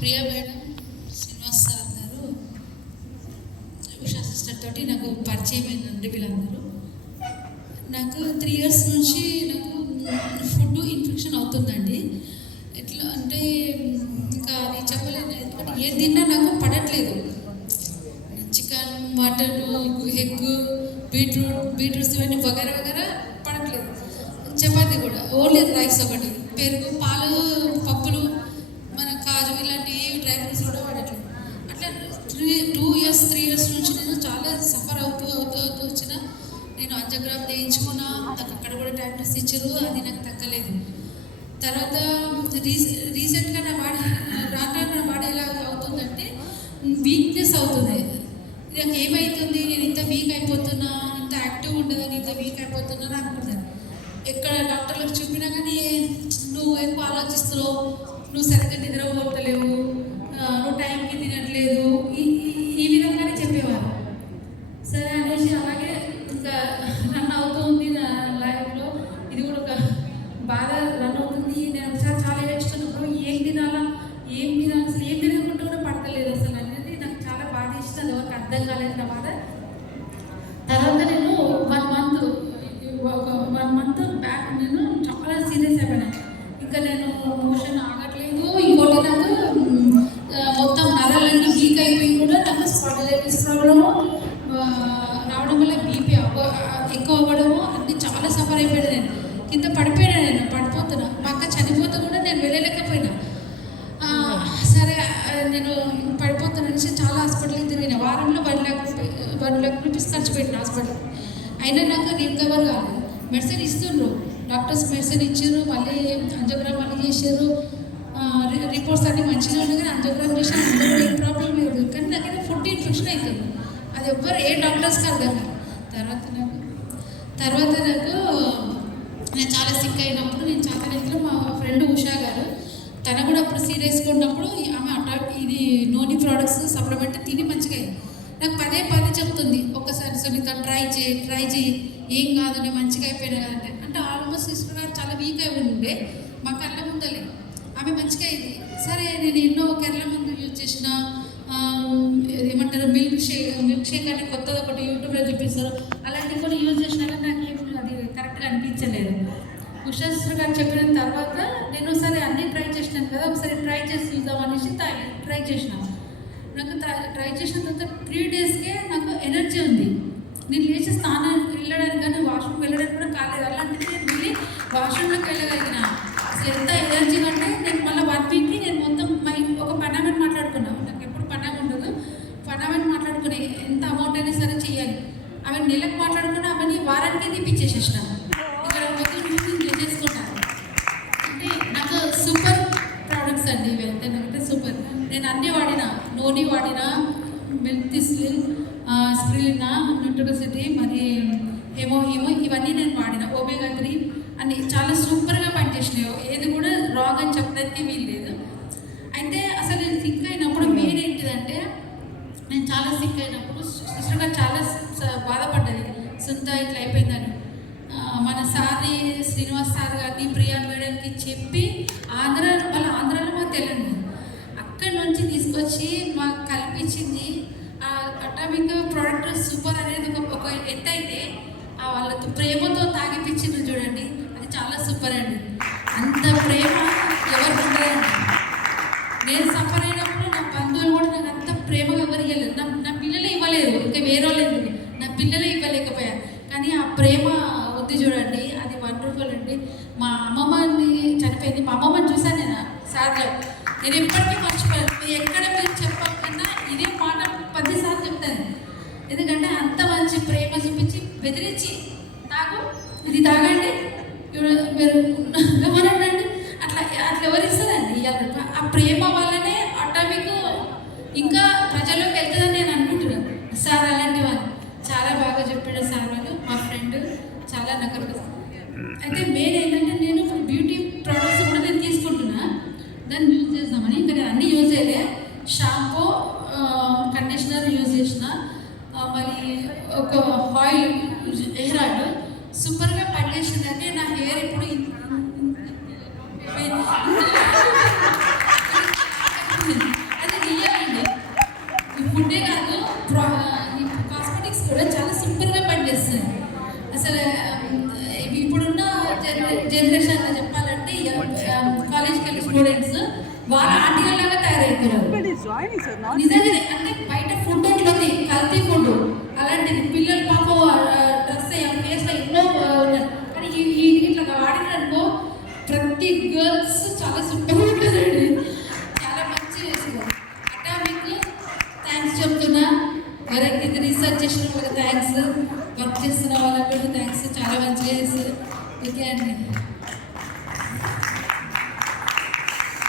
Priya madam, Srinivas sir గారు, Usha sister తోటి నాకు పరిచయం అయిందండి. వీళ్ళందరూ నాకు 3 years నుంచి నాకు ఫుడ్ ఇన్ఫెక్షన్ అవుతుందండి. ఎట్లా అంటే ఇంకా అది చెప్పలేను. ఎందుకంటే ఏది తిన్నా నాకు పడట్లేదు. చికెన్, మటన్, ఎగ్, బీట్రూట్స్ ఇవన్నీ వగేరా వగేరా పడట్లేదు. చపాతీ కూడా ఓన్లీ రైస్ ఒకటి, పెరుగు, పాలు, పప్పులు, మన కాజు ఇలాంటి డ్రై ఫ్రూట్స్ కూడా పడట్లేదు. అట్లా 3 years నుంచి నేను చాలా సఫర్ అవుతూ వచ్చిన. నేను అంజగ్రామ్ చేయించుకున్నా, నాకు అక్కడ కూడా టాబ్లెట్స్ ఇచ్చారు, అది నాకు తగ్గలేదు. తర్వాత రీసెంట్గా నా బాడీ ఎలా అవుతుందంటే వీక్నెస్ అవుతుంది. నాకు ఏమవుతుంది, నేను ఇంత వీక్ అయిపోతున్నా, ఇంత యాక్టివ్ ఉండదని ఇంత వీక్ అయిపోతున్నా అనుకుంటాను. ఎక్కడ డాక్టర్లకు చూపినా కానీ నువ్వు ఎక్కువ ఆలోచిస్తున్నావు, నువ్వు సరిగ్గా నిద్రపోతలేవు, నువ్వు టైంకి తినట్లేదు, ఈ విధంగానే చెప్పేవారు. సరే అనేసి అలాగే ఇంకా రన్ అవుతుంది నా లైఫ్లో. ఇది కూడా ఒక బాధ రన్ అవుతుంది. నేను ఒకసారి చాలా ఏడ్చుకున్నప్పుడు ఏం తినాలి అసలు ఏం తినకుండా కూడా పడతలేదు అసలు అనేది నాకు చాలా బాధ ఇస్తుంది. ఎవరికి అర్థం కాలేదు నా బాధ. తర్వాత నేను 1 month బ్యాక్ నేను చాలా సీరియస్ అయిపోయినా. ఇంకా నేను మోషన్ ఆగట్లేదు. ఇంకోటి నాకు మొత్తం నరాలన్నీ వీక్ అయిపోయి కూడా నాకు స్పాండిలైటిస్ ప్రాబ్లము రావడం వల్ల బీపీ ఎక్కువ అవ్వడము అన్నీ చాలా సఫర్ అయిపోయాను. నేను కింద పడిపోయినా, నేను పడిపోతున్నా. మా అక్క చనిపోతే కూడా నేను వెళ్ళలేకపోయినా. సరే నేను పడిపోతున్నా అనేసి చాలా హాస్పిటల్కి తిరిగిన. వారంలో 1 lakh రూపీస్ ఖర్చు పెట్టిన హాస్పిటల్. అయినా నాకు రికవర్ కాదు. మెడిసిన్ ఇస్తుండ్రు డాక్టర్స్, మెడిసిన్ ఇచ్చారు. మళ్ళీ అంజోగ్రామ్ మళ్ళీ చేశారు. రిపోర్ట్స్ అన్నీ మంచిగా ఉన్నాయి, కానీ అంజోగ్రామ్ చేశారు. అందులో ఏం ప్రాబ్లం లేదు. కానీ నాకైతే ఫుడ్ ఇన్ఫెక్షన్ అవుతుంది. అది ఎవ్వరు ఏ డాక్టర్స్కి అర్థం కాదు. తర్వాత నాకు నేను చాలా సిక్ అయినప్పుడు నేను చాతనైతే మా ఫ్రెండ్ ఉషా గారు, తన కూడా అప్పుడు సీరియస్గా ఉన్నప్పుడు ఆమె ఇది నోని ప్రోడక్ట్స్ సప్లిమెంట్ తిని మంచిగా అయింది. నాకు పదే చెప్తుంది, ఒక్కసారి సునీత ట్రై చేయి, ఏం కాదు, నేను మంచిగా అయిపోయినా కదంటే. అంటే ఆల్మోస్ట్ సిస్టర్ గారు చాలా వీక్ అయి ఉండే మా కళ్ళ ముందలే. ఆమె మంచిగా అయింది. సరే నేను ఎన్నో కళ్ళ ముందు యూజ్ చేసిన ఏమంటారు మిల్క్ షేక్ అని కొత్తది ఒకటి యూట్యూబ్లో చూపిస్తారు. అలాంటివి కూడా యూజ్ చేసినా కానీ నాకు అది కరెక్ట్గా అనిపించలేదు. ఉషా సిస్టర్ గారు చెప్పిన తర్వాత నేను సరే అన్నీ ట్రై చేసినాను కదా, ఒకసారి ట్రై చేసి చూద్దాం అనేసి ట్రై చేసినాను. నాకు ట్రై చేసిన తర్వాత 3 daysకే నాకు ఎనర్జీ ఉంది. నేను లేచి స్నానానికి వెళ్ళడానికి కానీ వాష్రూమ్కి వెళ్ళడానికి కూడా కాలేదు. అలాంటిది నేను వెళ్ళి వాష్రూమ్లోకి వెళ్ళగలిగిన. అసలు ఎంత ఎనర్జీ అంటే నేను మళ్ళీ 1 weekకి నేను మొత్తం ఒక పనామెని మాట్లాడుకున్నాను. నాకు ఎప్పుడు పనామె ఉండదు. పనామెని మాట్లాడుకుని ఎంత అమౌంట్ అయినా సరే చేయాలి. ఆమె నెలకు మాట్లాడుకుని ఆమెని వారానికి తీపిచ్చేసేసినాను. ఇక్కడ మొత్తం యూజ్ చేసుకున్నాను. అంటే నాకు సూపర్ ప్రోడక్ట్స్ అండి ఇవి. అయితే నాకైతే సూపర్. నేను అన్నీ వాడినా, నోని వాడినా, మెల్తిస్లిన్, స్ప్రిలినా, న్యూట్రిసిటీ, మరి హేమో ఇవన్నీ నేను వాడిన. ఒమేగా 3 అన్నీ చాలా సూపర్గా పనిచేసినాయి. ఏది కూడా రాంగ్ అని చెప్పడానికి వీల్లేదు. అయితే అసలు నేను సిక్ అయినప్పుడు మెయిన్ ఏంటిదంటే, నేను చాలా సిక్ అయినప్పుడు సిస్టర్ గారు చాలా బాధపడ్డది, సొంత ఇట్లా అయిపోయిందని. మన సార్ని, శ్రీనివాస్ సార్ గారిని, ప్రియా మేడంకి చెప్పి ఆంధ్రాలో మాకు తెలియదు. అక్కడి నుంచి తీసుకొచ్చి మాకు కల్పించింది. ఆ అటామిక్ ప్రోడక్ట్ సూపర్ అనేది ఒక ఎత్తు అయితే, వాళ్ళతో ప్రేమతో తాగిపించింది చూడండి, అది చాలా సూపర్ అండి. అంత ప్రేమ ఎవరికి ఉండదండి. నేను సఫర్ అయినప్పుడు నా బంధువులు కూడా నాకు అంత ప్రేమగా ఎవరు ఇవ్వలేదు. నా పిల్లలే ఇవ్వలేదు, ఇంకా వేరే వాళ్ళు ఎందుకు, నా పిల్లలే ఇవ్వలేకపోయారు. కానీ ఆ ప్రేమ ఉంది చూడండి, అది వండర్ఫుల్ అండి. మా అమ్మమ్మని చనిపోయింది, మా అమ్మమ్మని చూసాను నేను సార్లో. నేను ఎప్పటికీ మర్చిపోయాను. ఎక్కడ మీరు చెప్పకుండా ఇదే మాట 10 సార్లు చెప్తాను. ఎందుకంటే అంత మంచి ప్రేమ చూపించి బెదిరించి ఇది తాగండి, మీరు ఎవరండి అట్లా ఎవరు ఇస్తుందండి. ఆ ప్రేమ వల్లనే ఆటోమేటిక్ ఇంకా ప్రజల్లోకి వెళ్తుందని నేను అనుకుంటున్నాను. సార్ అలాంటి వాళ్ళు చాలా బాగా చెప్పాడు. సార్ వాళ్ళు మా ఫ్రెండ్ చాలా నాకు. అయితే మెయిన్ ఏంటంటే నేను బ్యూటీ ప్రోడక్ట్స్ కూడా నేను తీసుకుంటున్నా, దాన్ని యూజ్ చేద్దామని. ఇంకా నేను అన్నీ యూజ్ చేయలే. షాంపూ, కండిషనర్ యూజ్ చేసిన, మరి ఒక ఆయిల్, హెయిర్ ఆయిల్ సూపర్గా పనిచేసింది. అంటే నా హెయిర్ ఇప్పుడు అది రియల్ అండి. ఈ ఫుడ్డే కాదు, ఈ కాస్మెటిక్స్ కూడా చాలా సింపుల్గా పనిచేస్తుంది. అసలు ఇప్పుడున్న జనరేషన్లో చెప్పాలంటే కాలేజ్కి వెళ్ళే స్టూడెంట్స్ వాళ్ళ ఆంటీలాగా తయారవుతున్నారు నిజంగానే. అంటే బయట ఫుడ్ ఎట్లుంది, కల్తీ ఫుడ్ అలాంటిది పిల్లలు పాపం డ్రెస్ ఫేస్లో ఎన్నో ఉన్నారు. కానీ ఇట్లా వాడిననుకో ప్రతి గర్ల్స్ చాలా సూపర్గా ఉంటుందండి, చాలా మంచిగా చేస్తున్నారు. అటామిక్ థ్యాంక్స్ చెప్తున్నా, మరికి రీసెర్చ్ చేసిన వాళ్ళకి థ్యాంక్స్, వర్క్ చేస్తున్న వాళ్ళకి కూడా థ్యాంక్స్, చాలా మంచిగా చేస్తారు. ఓకే అండి.